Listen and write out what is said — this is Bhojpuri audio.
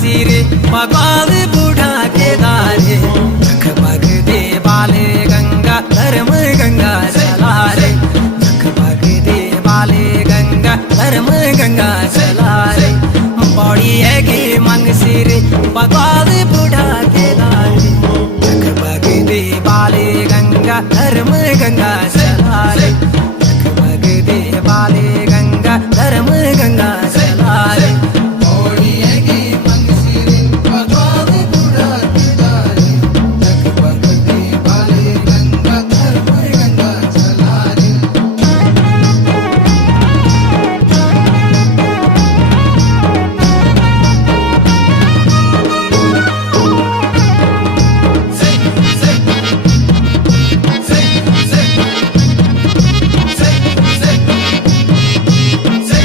सिरे भगवान बूढ़ा के दारे भग दे बाले गंगा धर्म गंगा चला रे भग दे बाले गंगा धर्म गंगा चला